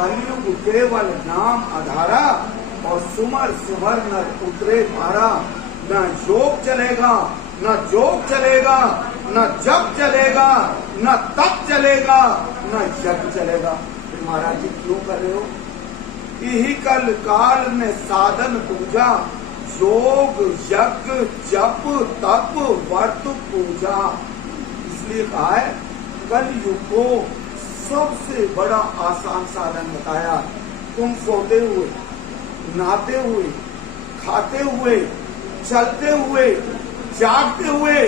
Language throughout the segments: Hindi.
कलयुग केवल नाम आधारा और सुमर सुमर न उतरे पारा। न योग चलेगा, न जोग चलेगा, न जप चलेगा, न तप चलेगा, न यज्ञ चलेगा। फिर महाराज जी क्यों कर रहे हो? यही कल काल में साधन पूजा, योग यज्ञ जप तप व्रत पूजा। इसलिए कहा है कलयुग को सबसे बड़ा आसान साधन बताया। तुम सोते हुए, नहाते हुए, खाते हुए, चलते हुए, जागते हुए,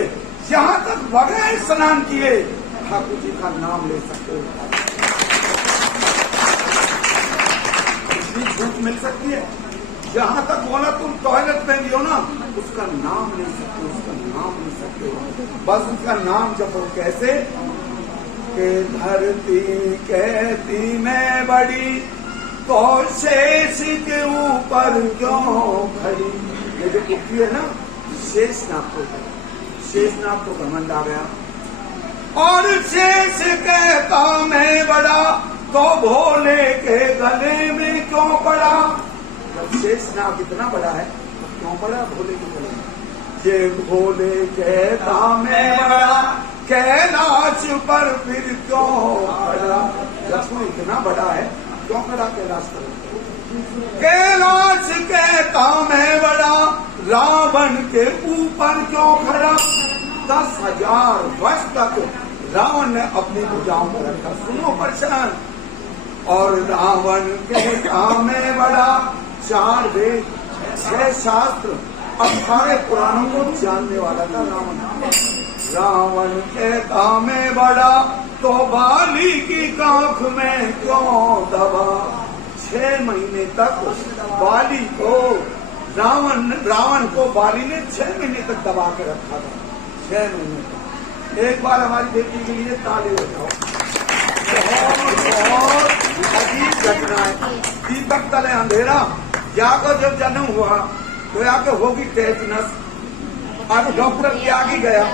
यहाँ तक बगैर स्नान किए ठाकुर जी का नाम ले सकते हो। इसलिए छूट मिल सकती है। जहाँ तक बोला तुम टॉयलेट में भी हो ना, उसका नाम ले सकते हो, उसका नाम ले सकते हो। बस उसका नाम जपो। कैसे? के धरती कहती मैं बड़ी, तो शेष के ऊपर क्यों खड़ी। ये जो कुर्ती है ना, शेषनाग को घमंड आ गया। और शेष कहता मैं बड़ा, तो भोले के गले में क्यों पड़ा। जब शेषनाग इतना बड़ा है तो क्यों पड़ा भोले के गले में? ये भोले कहता मैं बड़ा, कैलाश पर फिर क्यों खड़ा। जब तू इतना बड़ा है क्यों खड़ा कैलाश पर? कैलाश कहता मैं बड़ा, रावण के ऊपर क्यों खड़ा। 10,000 वर्ष तक रावण ने अपनी भुजाओं पर रखा। सुनो प्रश्न। और रावण कहता मैं बड़ा, 4 वेद 6 शास्त्र 18 पुराणों को जानने वाला था रावण। रावण कहता मैं बड़ा, तो बाली की काख में क्यों दबा। 6 महीने तक बाली को रावण को बाली ने 6 महीने तक दबा के रखा था। 6 महीने तक। एक बार हमारी बेटी के लिए ताली बजाओ। बहुत अजीब घटना है। दीपक तले अंधेरा। याको जब जन्म हुआ तो याके होगी टेटनस। अब डॉक्टर त्यागी गया,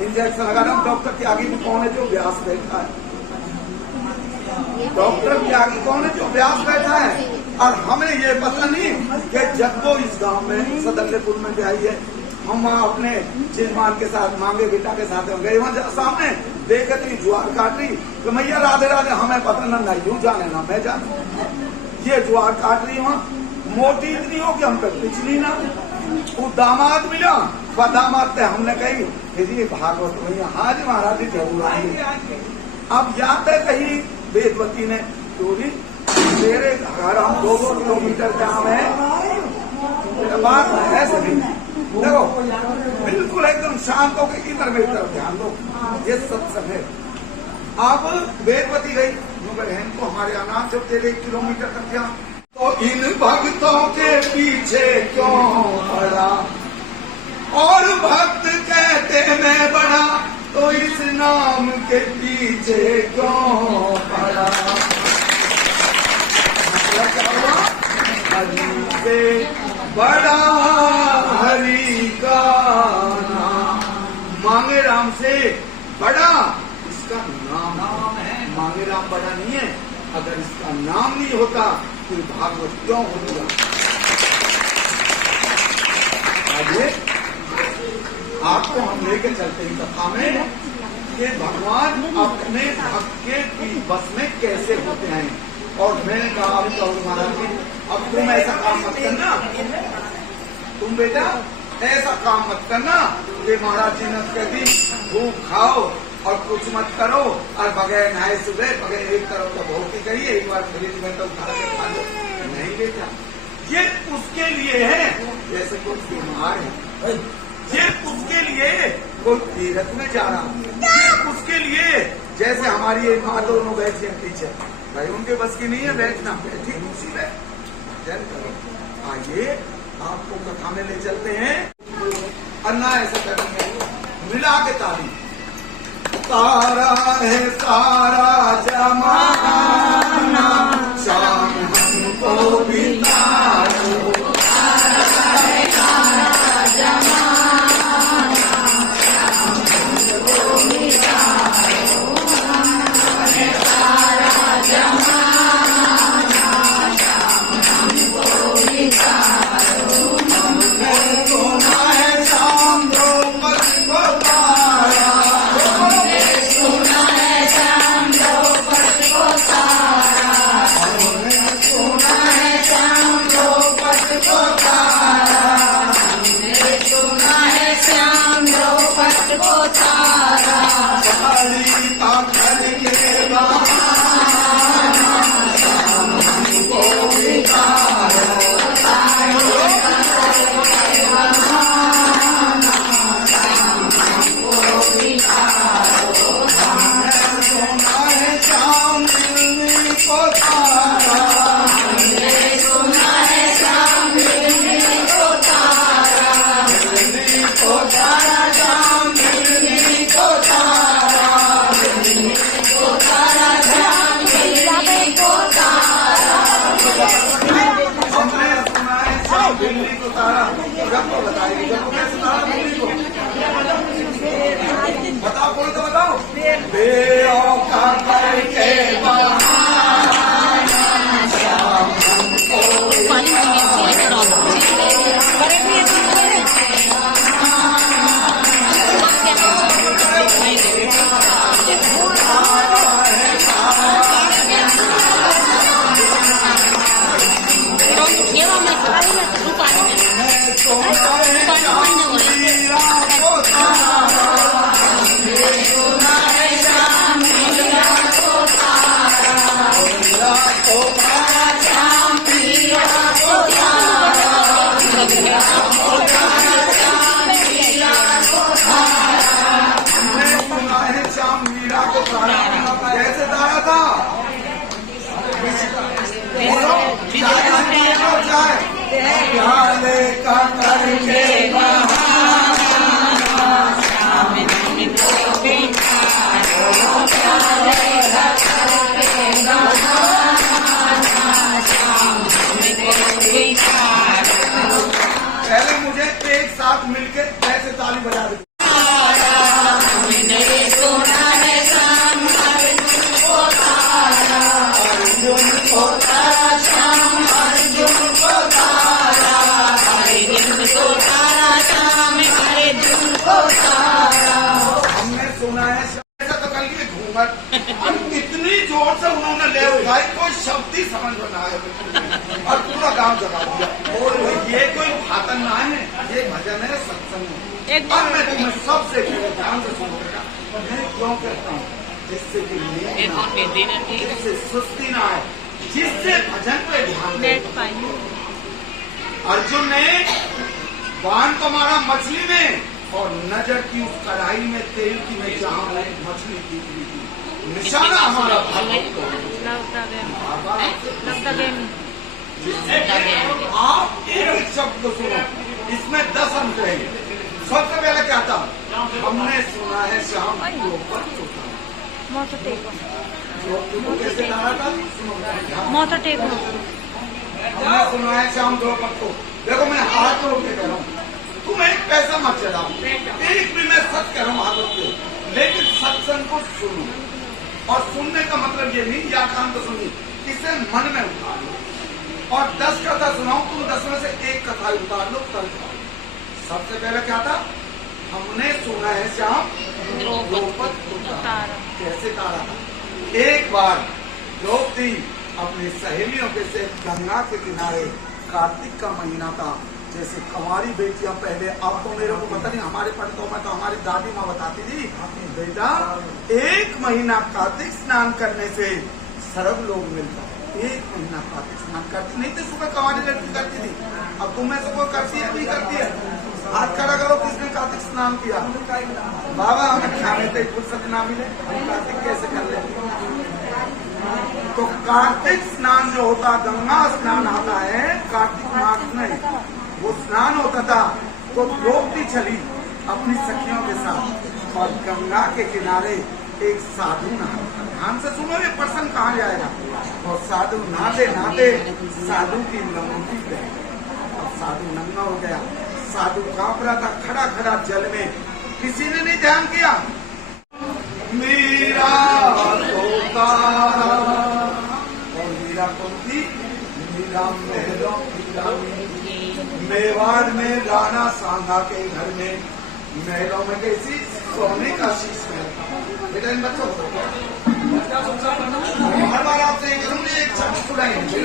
इंजेक्शन लगा रहा हूँ। डॉक्टर त्यागी भी कौन है? जो व्यास बैठा है। डॉक्टर त्यागी कौन है? जो व्यास बैठा है। और हमें ये पता नहीं कि जब वो इस गांव में सदल्यपुर में भी आई है, हम वहाँ अपने चिजमान के साथ, मांगे बेटा के साथ गए। वहाँ सामने देखे थी ज्वार काट रही तो मैया राधे राधे। हमें पता ना यू जाने ना मैं जाने। ये ज्वार काट रही वहाँ मोटी इतनी हो कि हम पे पिछली ना। वो दामाद मिला, दामाद थे। हमने कही जी भागवत भैया। हाँ जी महाराज जी जरूर आएंगे। अब जाते कहीं वेदवती ने चोरी मेरे घर हम 2-2 किलोमीटर जहाँ है बात है सभी। देखो बिल्कुल एकदम शांत होकर इधर मेरी तरफ ध्यान दो। ये सत्संग है। अब वेदवती गई बहन को हमारे अनाथ जब तेरे 1 किलोमीटर तक गया तो इन भक्तों के पीछे क्यों पड़ा। और भक्त कहते मैं बड़ा, तो इस नाम के पीछे क्यों पड़ा। हरि से बड़ा हरि का नाम। मांगे राम से बड़ा इसका नाम है। मांगे राम बड़ा नहीं है। अगर इसका नाम नहीं होता तो भागवत क्यों होगा। आइए आपको हम लेके चलते हैं कथा में कि भगवान अपने भक्त के बस में कैसे होते हैं। और मैंने कहा अभी तो महाराज जी अब तुम ऐसा काम मत करना। तुम बेटा ऐसा काम मत करना कि महाराज जी ने कहती भूख खाओ और कुछ मत करो और बगैर नहाए सुबह बगैर एक तरफ का बहुत ही करिए, एक बार फ्रिज में तो उठा के खा लो। नहीं बेटा, ये उसके लिए है जैसे कोई बीमार है। ये उसके लिए कोई तीर्थ में जा रहा है। ये उसके लिए जैसे हमारी एक माँ दोनों बैठी है पीछे, भाई उनके बस की नहीं है बैठना, बैठी कुर्सी में भजन करो। आइए आपको कथा में ले चलते हैं। अन्ना ऐसा करेंगे मिला के ताली। तारा है सारा जमाना, शाम हमको भी तारो। तारा है सारा जमाना, शाम हमको भी तारो। सारा जमाना हमने सुना है श्याम बिल्ली को तारा, जब तो बताइए, जब तो कैसे तारा बिल्ली को बताओ, बोलो तो बताओ। बेऔकात करके कैसे तारा था, प्याले का करके पहले मुझे एक साथ मिलके कैसे ताली बजा दे। हमने सुना है ऐसा तो कल की घूंघट इतनी जोर से उन्होंने ले उठाई, कोई शब्द ही समझ में ना आया और पूरा गांव जगा दिया। और ये कोई भाषण ना है, ये भजन है, सत्संग है। अब मैं तुम्हें सबसे ध्यान से सुनूंगा, मैं क्यों कहता हूँ, जिससे कि जिससे सुस्ती ना आए, जिससे भजन पे ध्यान दे। अर्जुन ने बाण तो मारा मछली में और नजर की उस कढ़ाई में तेल की में जहाँ मछली की निशाना हमारा भागवत को। आप एक शब्द को सुनो, इसमें 10 अंक रहेंगे। सबसे पहले क्या था, हमने सुना है श्याम द्रौपद को कैसे डाला था, हमने सुना है श्याम द्रौपद को। देखो मैं हाथ जोड़ के कह रहा हूँ, तुम एक पैसा मत चलाओ, एक भी मैं सच कह रहा हूँ हाथ जोड़ के, लेकिन सत्संग को सुनो। और सुनने का मतलब ये नहीं या कान तो सुनिए, इसे मन में उतार लो। और 10 कथा सुनाओ, तुम 10 में से एक कथा उतार लो, तल जाओ। सबसे पहले क्या था, हमने सुना है श्याम द्रौपद को कैसे तारा था। एक बार द्रौपदी अपनी सहेलियों के से गंगा के किनारे, कार्तिक का महीना था, जैसे कुंवारी बेटियां पहले, अब तो मेरे को पता नहीं, हमारे पंडितों में तो हमारी दादी माँ बताती थी, बेटा 1 महीना कार्तिक स्नान करने से सर्व लोग मिलता है। 1 महीना कार्तिक स्नान करती नहीं थी, सुबह कुंवारी लड़की करती थी। अब तुम्हें से कोई करती है, नहीं करती है? हाथ खड़ा करो, किसने कार्तिक स्नान किया? बाबा हमें खाने पे फुर्सत ना मिले, हम कार्तिक कैसे कर ले? तो कार्तिक स्नान जो होता, गंगा स्नान आता है कार्तिक मास में, वो स्नान होता था। तो द्रौपदी चली अपनी सखियों के साथ और गंगा के किनारे एक साधु नहा, ध्यान से सुनो ये प्रसंग कहाँ जाएगा। और साधु नहाते नहाते साधु की लंगोटी गई और साधु नंगा हो गया। साधु कांप रहा था खड़ा खड़ा जल में, किसी ने नहीं ध्यान किया। मीरा और मीरा कौन थी? मीरा महलों की रानी। मेवाड़ में राणा सांगा के घर में महलों में कैसी सोने का शीश में। बेटा इन बच्चों को हर बार आपसे ये करूंगी, एक शब्द सुनाएंगे,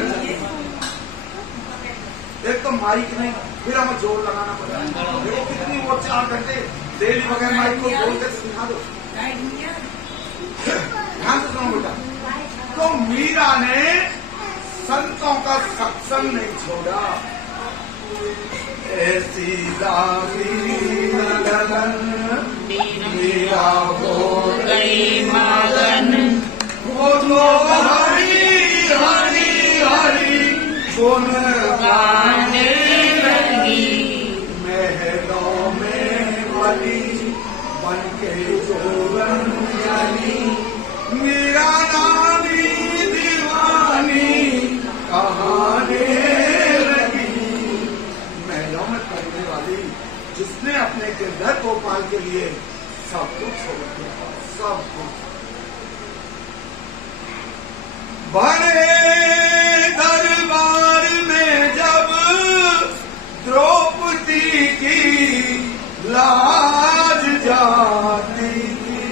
एक तो माइक नहीं, फिर हमें जोर लगाना पड़ेगा। देखो कितनी वो 4 घंटे डेली बगैर माइक को बोल के सिखा दो। ध्यान से सुनो बेटा। तो मीरा ने संतों का सत्संग नहीं छोड़ा। ऐसी लगन मीरा हो गई मगन, वो तो हरी हरी हरी गुन गाने लगी। महलों में बनी बन के जोरन चली, राधा गोपाल के लिए सब कुछ छोड़ दिया, सब कुछ। बड़े दरबार में जब द्रौपदी की लाज जाती थी,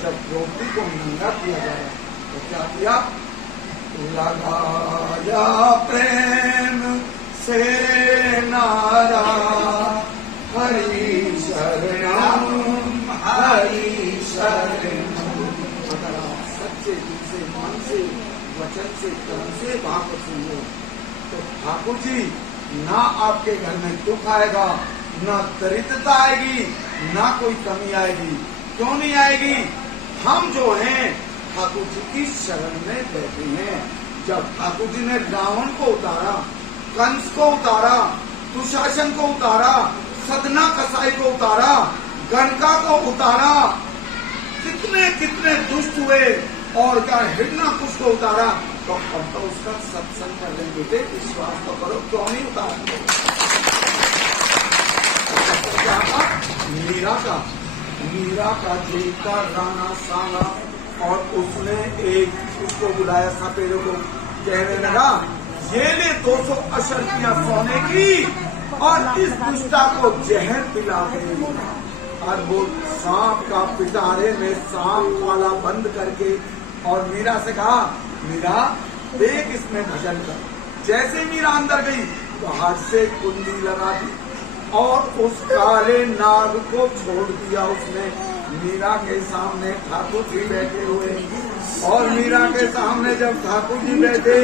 जब द्रौपदी को नंगा किया गया तो क्या किया? लगाया प्रेम से नारा, हरि शरणम हरि शरणम। अगर आप सच्चे दिल से, मन से, वचन से, कर्म से भागवत सुनो तो ठाकुर जी ना आपके घर में दुख आएगा, ना दरिद्रता आएगी, ना कोई कमी आएगी। क्यों नहीं आएगी? हम जो हैं ठाकुर जी की शरण में बैठे हैं। जब ठाकुर जी ने रावण को उतारा, कंस को उतारा, दुशासन को उतारा, सदना कसाई को उतारा, गणका को उतारा, कितने कितने दुष्ट हुए और क्या हिरण्यकुश को उतारा, तो हम तो उसका सत्संग कर रहे बेटे, विश्वास तो करो, क्यों नहीं उतारा? मीरा का दिल का राना साना, और उसने एक उसको बुलाया सपेरे को, कहने लगा ये ले 200 अशर्फियां सोने की और इस दुष्टा को जहर पिला दे। और वो सांप का पिटारे में सांप वाला बंद करके और मीरा से कहा, मीरा देख इसमें भजन कर। जैसे मीरा अंदर गई तो हाथ से कुंडी लगा दी और उस काले नाग को छोड़ दिया उसने। मीरा के सामने ठाकुर जी बैठे हुए, और मीरा के सामने जब ठाकुर जी बैठे,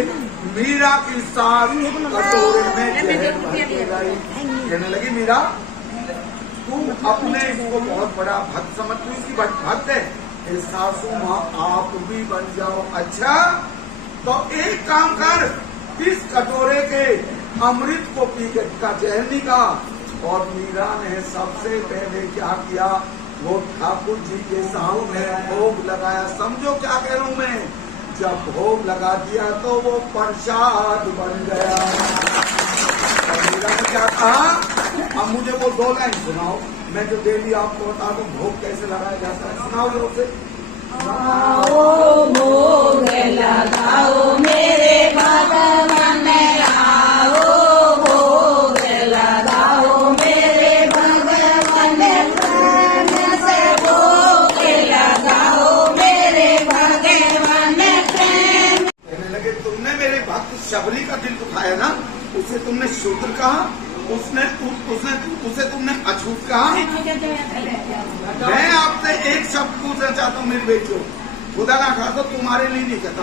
मीरा की सास कटोरे में जहर भर के गई। कहने लगी, मीरा तू अपने इसको बहुत बड़ा भक्त समझ, तू इसकी भक्त है, इस सासू माँ आप भी बन जाओ। अच्छा तो एक काम कर, इस कटोरे के अमृत को पी के का जहर निकाल। और मीरा ने सबसे पहले क्या किया, वो ठाकुर जी के सामने भोग लगाया। समझो क्या कह रहा हूं मैं, जब भोग लगा दिया तो वो प्रसाद बन गया। और मीरा ने क्या कहा, अब मुझे वो 2 लाइन सुनाओ, मैं जो डेली आपको बता दूं भोग कैसे लगाया जाता है, सुनाओ जोर से। आओ भोग लगाओ मेरे भगवान, आओ भोग लगाओ मेरे भगवान, प्राण से भोग लगाओ मेरे भगवान प्रेम। कहने लगे, तुमने मेरे भक्त शबरी का दिल दुखाया ना, उसे तुमने शूद्र कहा, उसे तुमने अछूत कहा। मैं आपसे एक शब्द पूछना चाहता हूँ मेरी बेटियों, खुदा ना खासा तुम्हारे लिए नहीं कहता,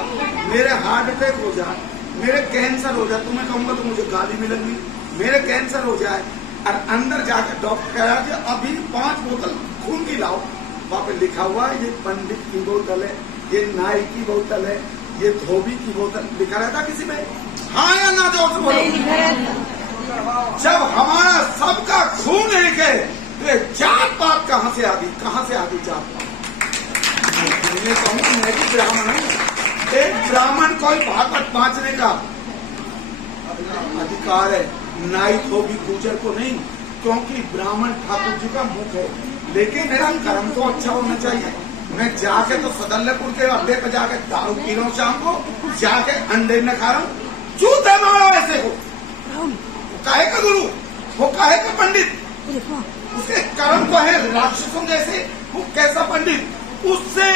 मेरे हार्ट अटैक हो जाए, मेरे कैंसर हो जाए, तुम्हें कहूंगा तो मुझे गाली मिलेगी, मेरे कैंसर हो जाए और अंदर जाकर डॉक्टर कह रहा है अभी 5 बोतल खून की लाओ, वहां पे लिखा हुआ है ये पंडित की बोतल है, ये नाई की बोतल है, ये धोबी की बोतल, लिखा रहता किसी में? हाँ या ना? जोर से बोलो। जब हमारा सबका खून एक है तो ये जात पात कहाँ से आ गई, कहाँ से आ गई जात पात? मैं कहूँ मैं भी ब्राह्मण हूँ, एक ब्राह्मण कोई भागवत बांचने का अधिकार है, नाई धोबी गुजर को नहीं, क्योंकि ब्राह्मण ठाकुर जी का मुख है। लेकिन मेरा कर्म तो अच्छा होना चाहिए। मैं जाके तो सदल्यपुर के अड्डे पे जाके दारू पी रहा हूँ, शाम को जाके अंडे न खा रहा हूँ, चूते मारो ऐसे हो, काहे का गुरु, वो काहे का पंडित, उसके कर्म तो है राक्षसों जैसे, वो कैसा पंडित? उससे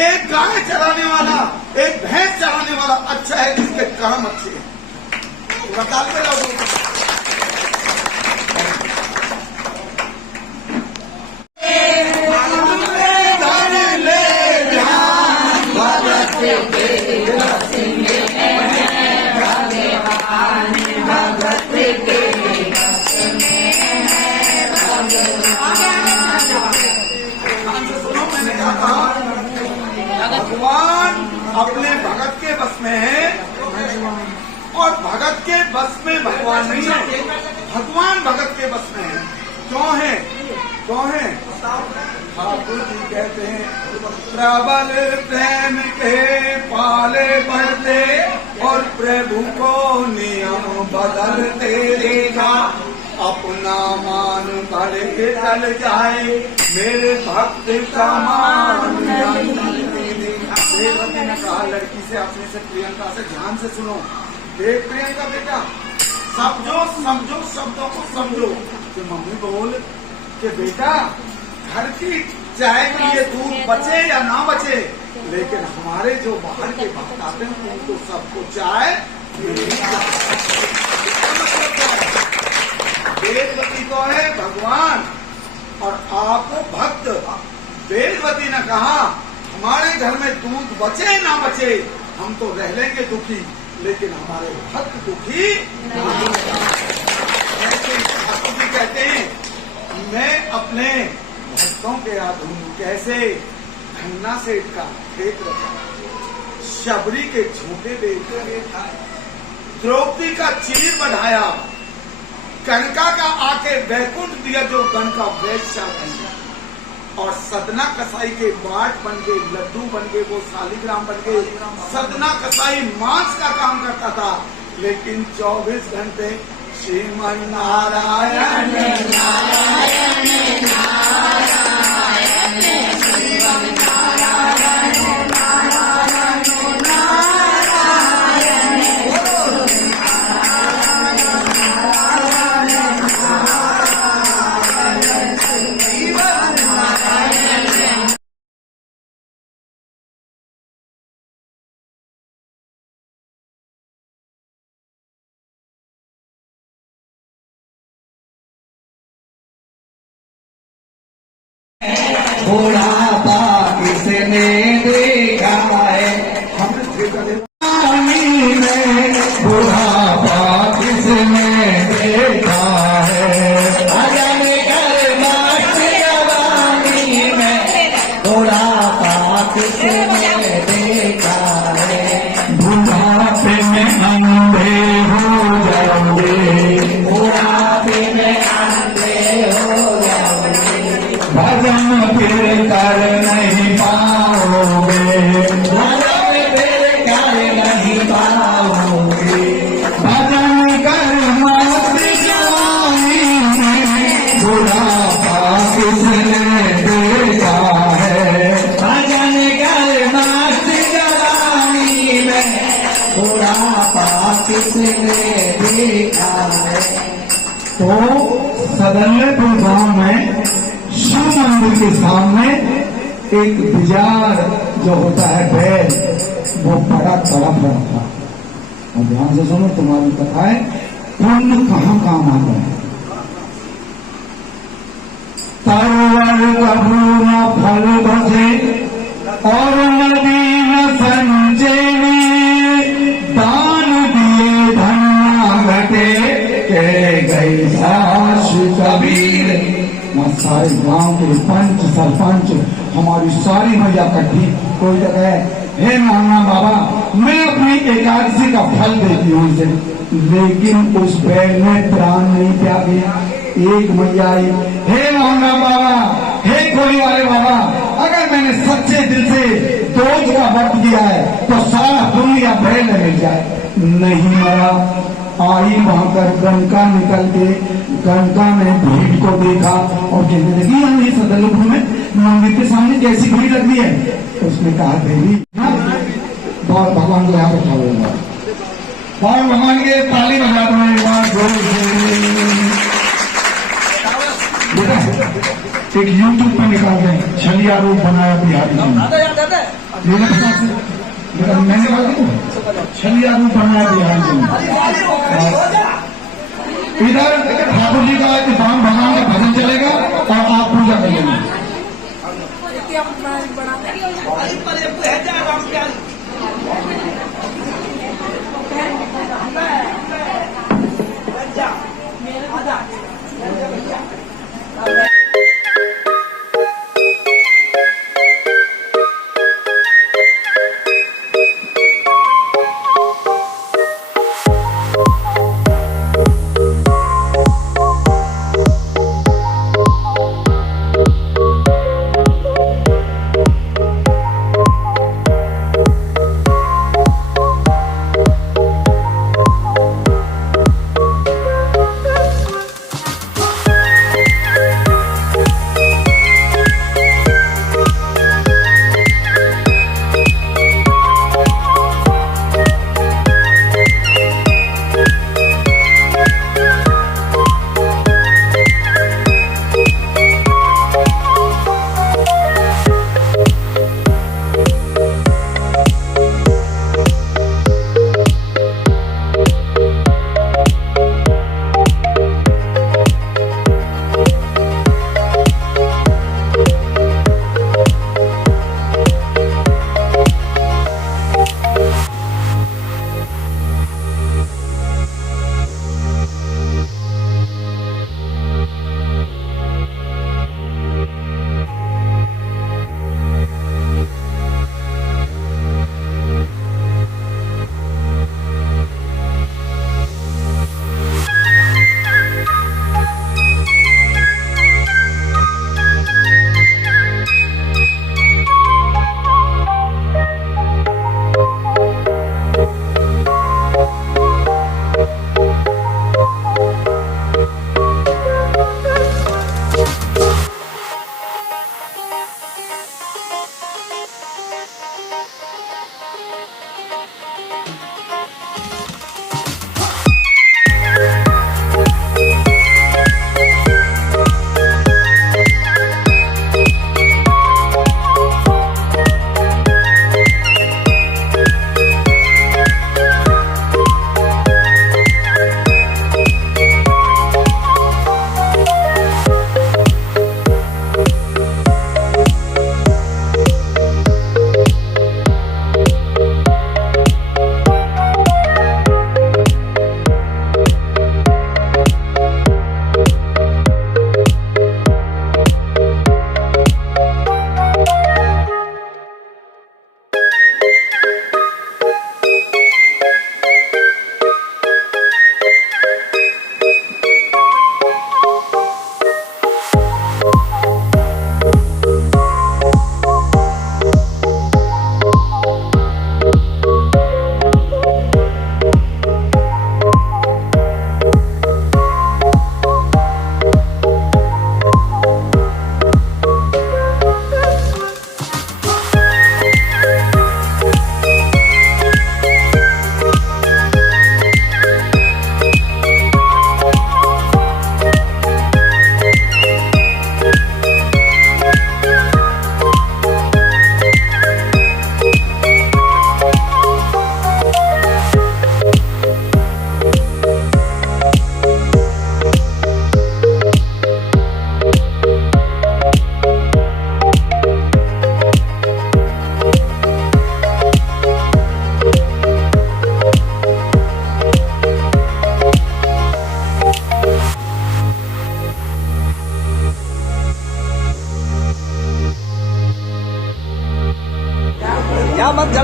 एक गाय चराने वाला, एक भैंस चराने वाला अच्छा है जिसके कर्म अच्छे हैं। बताते रहो। भगवान अपने भगत के बस में है और भगत के बस में भगवान नहीं है, भगवान भगत के बस में है। क्यों है? क्यों है? ठाकुर जी कहते हैं प्रबल प्रेम के पाले बढ़ते और प्रभु को नियम बदलते देखा, अपना मान बढ़े बेटा लेके आए मेरे भक्त का मान। देववती ने कहा लड़की से, अपने से, प्रियंका से, ध्यान से सुनो। देख प्रियंका बेटा, समझो समझो, शब्दों को समझो। कि मम्मी बोल कि बेटा घर की चाय के लिए दूध बचे या ना बचे, लेकिन हमारे जो बाहर के भक्त आते हैं उनको सबको चाय मिलनी चाहिए। वेदवती तो है भगवान और आपको भक्त। वेदवती ने कहा हमारे घर में दूध बचे ना बचे, हम तो रह लेंगे दुखी, लेकिन हमारे भक्त दुखी नहीं। ऐसे ठाकुर जी कहते हैं मैं अपने भक्तों के याद हूं कैसे खन्ना सेठ का खेत रखा, शबरी के झूठे बेटा, द्रौपदी का चीर बढ़ाया, कनका का आके वैकुंठ दिया जो गण का वैश्या बन, और सदना कसाई के बाट बन गए, लड्डू बन गए, वो शालिग्राम बन गए। सदना कसाई मांस का काम करता था, लेकिन 24 घंटे श्रीमन नारायण नारायण नारायण श्रीमन नारायण नारायण बुढ़ापा किसने देखा है, पानी में बुढ़ापा किसने देखा है, भजन कर मस्त जवानी में बुढ़ापा किसने देखा है, बुढ़ापे में अंधे हो जाओगे, बुढ़ापे में अंधे हो जाओगे, भजन फिर कर नहीं पाओगे, भजन फिर कर नहीं पाओगे, भजन कर मस्त जवानी में बुढ़ापा किसने देखा है, भजन कर मस्त जवानी में बुढ़ापा किसने देखा है। तो सदनपुर गांव में शिव मंदिर के सामने एक बाजार जो होता है बैल, वो बड़ा तड़प रहा था। और ध्यान से सुनो, तुम्हारी कथा है, पुण्य कहाँ काम आता है। तरवर कभू न फल बचे और नदी न संचेनी, दान दिए धन न घटे, कह गई सास कबीर। सारे गांव के पंच सरपंच हमारी सारी मैया इकट्ठी, कोई जगह हे नाना बाबा मैं अपनी एकादशी का फल देती हूँ इसे, लेकिन उस बैल में प्राण नहीं प्या गया। एक मैया आई, हे नाना बाबा, हे कोई वाले बाबा, अगर मैंने सच्चे दिल से दोज का व्रत किया है तो सारा दुनिया बैल मिल जाए। नहीं मरा। आई वहां कर गंगा निकल के गंगा में भीड़ को देखा और कहने लगी यहाँ इस सदनपुर में मंदिर के सामने कैसी भीड़ लग रही है। तो उसने कहा देवी भगवान को यहाँ बैठा हुआ, और भगवान के ताली बजा दो। एक यूट्यूब पर निकाल दें, छलिया रूप बनाया बिहारी मैंने कहा छलिया रूप बनाया बिहारी जी। इधर ठाकुर जी का इमाम भगवान का भजन चलेगा और आप पूजा करेंगे।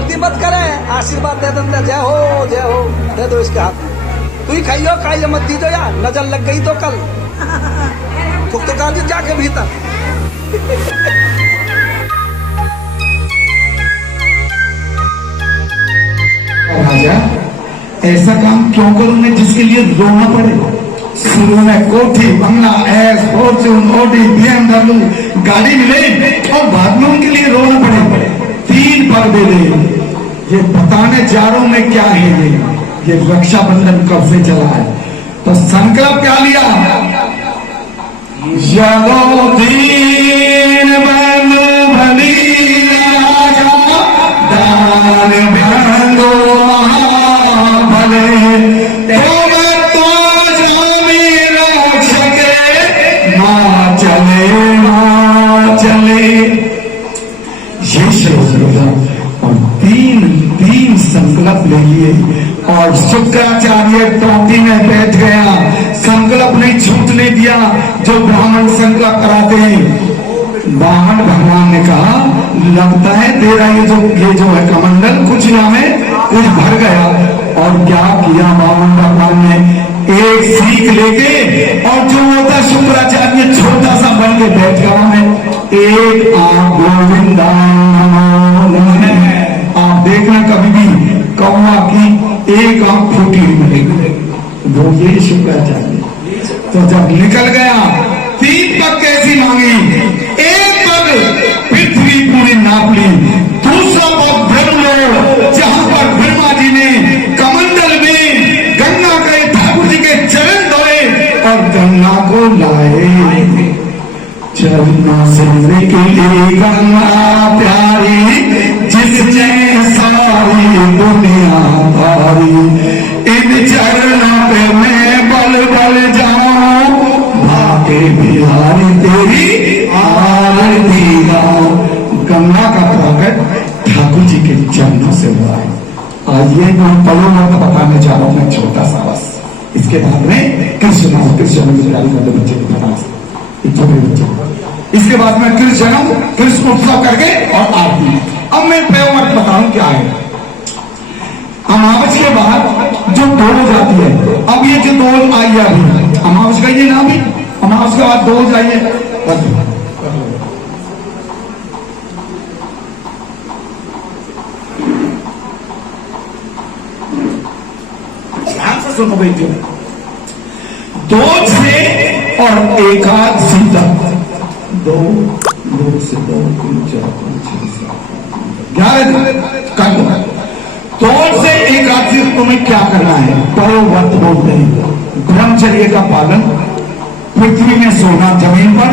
जल्दी मत करे, आशीर्वाद दे देते, जय हो जय हो, दे दो इसके हाथ। तू ही खाइयो, खाइए मत दी दो यार, नजर लग गई तो कल थुक तो गा दी जाके भीतर। राजा ऐसा काम क्यों करूं मैं जिसके लिए रोना पड़े? शुरू में कोठी बंगला एस फॉर्च्यून ऑडी BMW गाड़ी मिले और बाद में उनके लिए रोना पड़े। 3 पग दे दे, ये बताने जा रहा हूं मैं क्या है ये रक्षाबंधन कब से चला है। तो संकल्प क्या लिया? यदो दीन बंधु भली राजा दान बंधु भले चले ये श्लोक और 3 संकल्प ले लिए और शुक्राचार्य टोटी में बैठ गया। संकल्प नहीं छूटने दिया जो ब्राह्मण संकल्प कराते हैं। ब्राह्मण भगवान ने कहा लगता है तेरा ये जो है कमंडल कुछ ना में कुछ भर गया। और क्या किया ब्राह्मण भगवान ने? एक सीख लेके और जो होता शुक्राचार्य छोटा सा बन के बैठ गया में एक आंख गोविंदा आप देखना कभी भी कौवा की एक आंख फूटी मिलेगी, वो ये शुक्राचार्य। तो जब निकल गया 3 पग कैसी मांगी? एक पग पृथ्वी पूरी नाप ली, दूसरा पग ब्रह्म लो जहां पर ब्रह्मा जी ने कमंडल में गंगा के ठाकुर जी के चरण धोए और गंगा को लाए। चरना से निकली गंगा प्यारी जिसने सारी दुनिया तारी। इन चरणों पे मैं बल बल जाऊं भागे बिहारी तेरी आरती गाऊं। गंगा का प्रकट ठाकुर जी के चरणों से हुआ है। आज ये मैं पलों में बताने जा रहा हूं मैं छोटा सा बस। इसके बाद में कृष्ण बच्चे को बता छोटे बच्चे। इसके बाद में कृष्ण उत्सव करके और आरती। अब मैं प्रयोग बताऊं क्या है। अमावस के बाद जो डोज आती है, अब ये जो डोज आई है अभी अमावस का ये ना भी अमावस के बाद डोज आई है। ध्यान से सुनो बेटियों, 2 से और एकादशी तक 2 से 2 3 4 5 6 7 11 कर दो। 2 से एकादशी तुम्हें क्या करना है? परो व्रत बोलते हैं, ब्रह्मचर्य का पालन, पृथ्वी में सोना जमीन पर,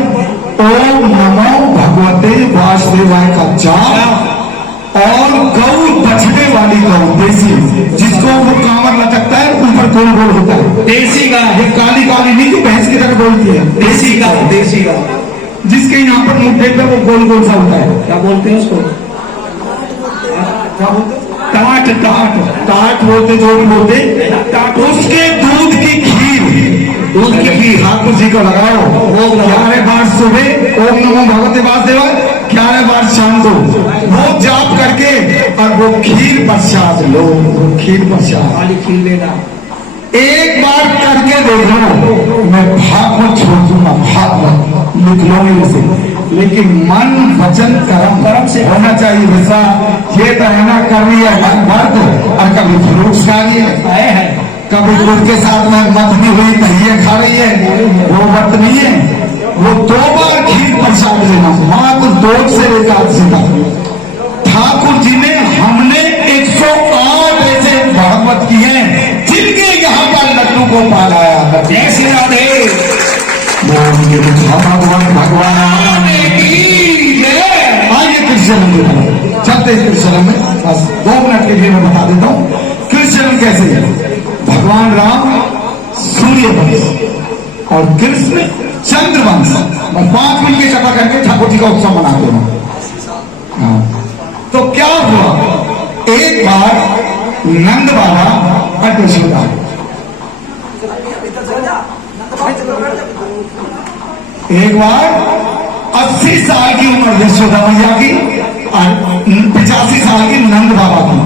ओम नमो भगवते वासुदेवाय का जाप और गौ बछड़े वाली गौ देसी जिसको वो कांवर लटकता है ऊपर गोल गोल होता है, देसी गाय, काली काली नहीं कि भैंस की तरह बोलती है, देसी गाय जिसके यहाँ पर मुद्दे पे वो गोल गोल सा होता है। क्या बोलते हैं उसको? क्या बोलते? टाट बोलते, जो भी बोलते। उसके दूध की खीर ठाकुर जी को लगाओ। 11 बार सुबह ओम नमो भगवते वासुदेवाय, 11 बार शाम को वो जाप करके और वो खीर प्रसाद लो। वो खीर प्रसाद वाली खीर लेना एक बार करके देखो। मैं भागवत छोड़ दूंगा, भागवत लिख लो मेरे से, लेकिन मन वचन कर्म से होना चाहिए। विश्वास ये तो है ना, कभी भक्त और कभी फ्रूट्स खा लिए है, कभी गुड़ के साथ में मथनी हुई दही खा रही है, वो व्रत नहीं है। वो 2 बार खीर प्रसाद लेना, मात्र 2 से एकादशी तक। ठाकुर जी ने हमने 108 ऐसे भागवत किए हैं जिनके यहाँ पर लड्डू को पालाया। भगवान आइए कृष्ण में चलते हैं। कृष्ण में बस 2 मिनट के लिए मैं बता देता हूँ कृष्ण कैसे है। भगवान राम सूर्य वंश और कृष्ण चंद्र वंश। 5 मिनट की सभा करके ठाकुर जी का उत्सव मनाते हैं। तो क्या हुआ, एक बार नंद बाबा और यशोदा, एक बार 80 साल की उम्र यशोदा मैया की 85 साल की नंद बाबा की,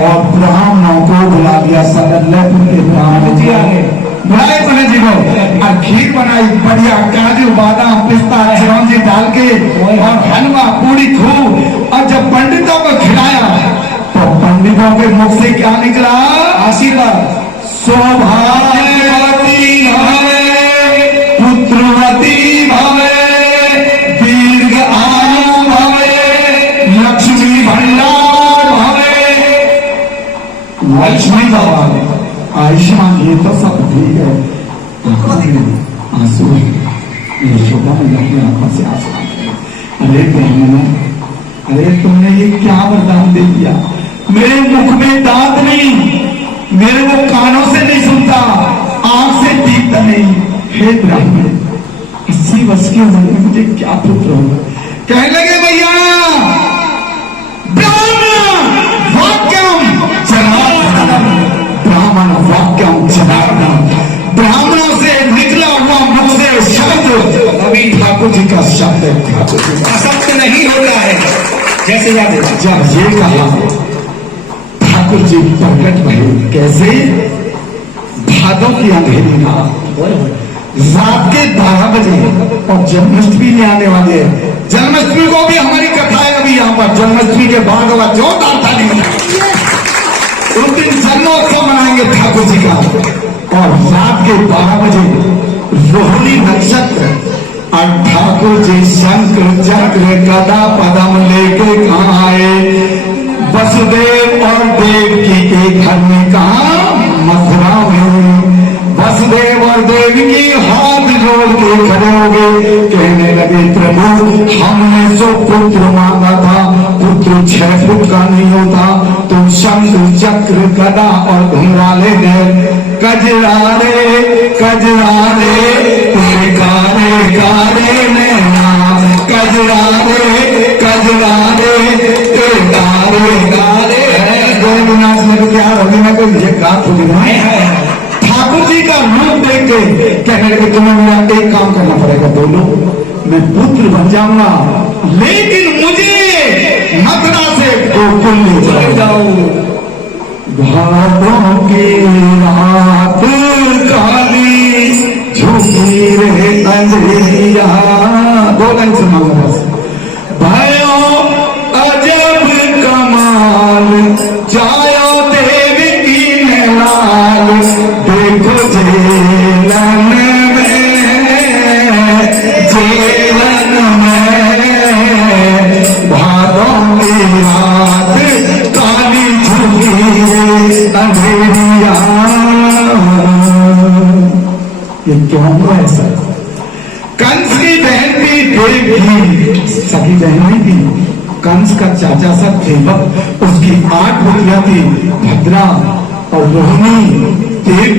और ब्राह्मणों को बुला दिया सदरपुर के ब्राह्मण जी आगे बुलाए बने जी को, और खीर बनाई बढ़िया, काजू बादाम पिस्ता चिरौंजी डाल के, और हलवा पूरी खूब। और जब पंडितों को खिलाया तो पंडितों के मुख से क्या निकला? आशीर्वाद। सौभाग्यवती भवे, पुत्रवती भवे, दीर्घ आयु भवे, लक्ष्मी भंडार भवे। लक्ष्मी बाबा आयुष्मान, ये तो सब ठीक है, आंसू यशोदा मैया की आंखों से आंसू आ गए। अरे ब्राह्मण, अरे तुमने ये क्या वरदान दे दिया? मेरे मुख में दांत नहीं, मेरे वो कानों से नहीं सुनता, आंख से दिखता नहीं। हे ब्राह्मण, 80 वर्ष की उम्र में मुझे क्या पुत्र होगा? कहने लगे भैया, ब्राह्मण वाक्यम जनार्दनम, ब्राह्मण वाक्यम जनार्दनम। ब्राह्मणों से निकला हुआ मुख से शब्द अभी ठाकुर जी का शब्द है। ठाकुर जी का असत्य नहीं होता है। जैसे याद जब ये कहा, ठाकुर जी प्रकट भये। कैसे? भादों की अंधेरी रात के 12 बजे, और जन्माष्टमी में आने वाले हैं। जन्माष्टमी को भी हमारी कथा है अभी यहाँ पर। जन्माष्टमी के बाद होगा जोरदार ताली, उस दिन जन्मोत्सव मनाएंगे ठाकुर जी का। और रात के 12 बजे रोहिणी नक्षत्र, और ठाकुर जी शंख चक्र गदा पदम लेके कहाँ आए? वसुदेव और देव की एक घर में, कहा? मथुरा में। वसुदेव और देव की हाथ जोड़ के खड़े हो गए, कहने लगे प्रभु, हमने जो पुत्र मांगा था, पुत्र 6 फुट का नहीं होता, तुम शंख चक्र गदा और घुंघराले ने कजरारे कजरारे तेरे गारे गारे नैना, कजरारे कजरारे तेरे गारे गारे। गोविंदनाथ ने तो क्या होगी ना, कोई ये गा तो है। ठाकुर जी का रूप देख के कहने लगे, तुम्हें मेरा एक काम करना पड़ेगा। बोलो, मैं पुत्र बन जाऊंगा, लेकिन मुझे मथुरा से गोकुल ले जाओ। भादों की रात काली झुकी रहे अंधेरिया। 2 लाइन सुना बस। भयो अजब कमाल, जायो देव की लाल, देखो जेलन में, जेलन में, भादों की रात काली झुकी अंधेरिया। ये क्यों हुआ ऐसा? कंस की बहन थी देव की, सभी बहनें थी। कंस का चाचा सा देवक, उसकी 8 पुत्रियां थी, भद्रा और रोहिणी। देव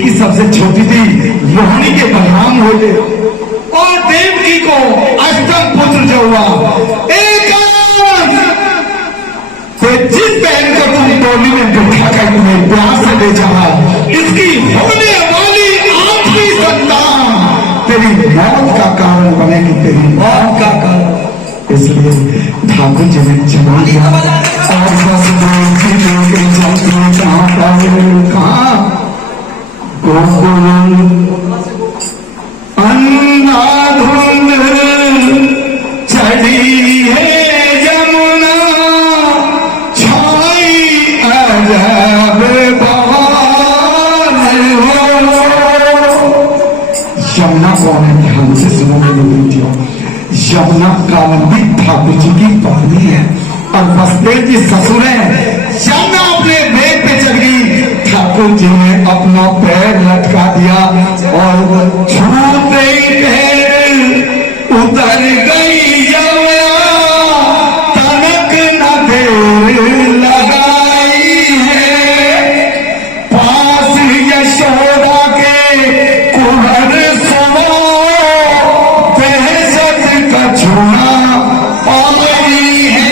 की सबसे छोटी थी, रोहिणी के बलराम हुए, और देवकी को अष्टम पुत्र जो हुआ एक। तो जिस बहन को तुम टोली में बिठा कर तुम्हें प्यार से ले जाना, इसकी होने वाली आखिरी संतान तेरी मौत का कारण बनेगी, तेरी मौत का कारण। इसलिए ठाकुर जी ने जमा दिया, और वसुदेव जी लोग जलते कहाँ? गोकुल अंधाधुंध चढ़ी है यमुना, छाई अजब बहार हो। यमुना कौन है? ध्यान से सुनो मेरी बेटियों। यमुना कालंबिक ठाकुर जी की पत्नी है, और वसुदेव जी ससुर है। यमुना अपने वेग पे चढ़ गई, ठाकुर जी ने अपना पैर लटका दिया, और छूते ही पैर उतर गई यमुना, तनक न देर लगाई है। पास यशोदा के कुहर सुनो, दहशत का छूना पाई है।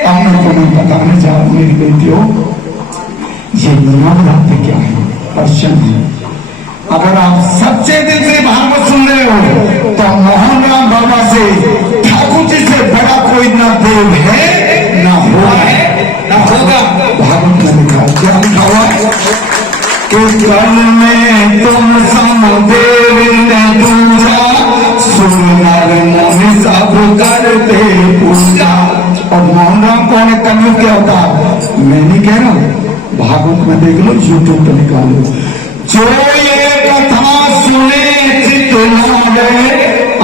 अब मैं तुम्हें बताने जा रहा मेरी बेटियों, ये नवरात्र क्या है? पर्शन है। अगर आप सच्चे दिल से भागवत सुन रहे हो तो मोहन राम बाबा से, ठाकुर जी से बड़ा कोई ना देव है, ना हुआ है, ना होगा। भागवत में लिखा क्या लिखा हुआ? कि कल में तुम समदेव ने दूजा, सुर नर मुनि सब करते पूजा। और मोहन राम कौन है? कलयुग क्या होता? मैं नहीं कह रहा हूं, भागवत में देख लो, यूट्यूब पर निकालो। जो ये कथा सुने चित लागे,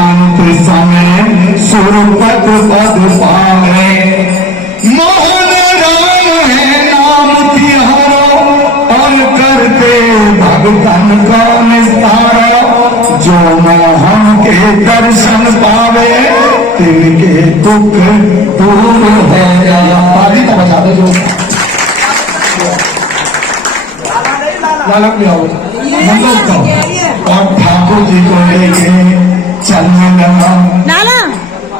अंत समय सुरपत पद पावे। मोहन राम है नाम तिहारो, और करते भगतन का निस्तारा। जो मोहन के दर्शन पावे, तिनके दुख दूर है। ताली तो बजा दो जो लालक ले आओ मंगल को। और ठाकुर जी को लेके चलने लगा नाना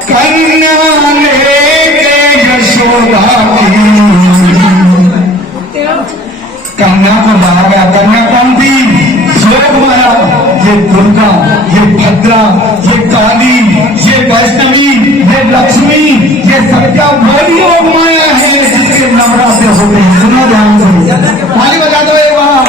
कन्या लेके यशोदा की। कन्या को लाया गया। कन्या कौन थी? योग माया। ये दुर्गा, ये भद्रा, ये काली, ये वैष्णवी, ये लक्ष्मी, ये सत्या बड़ी योग माया है जिसके नवरात्र होते हैं। सुना ध्यान से, ताली बजा दो एक बार।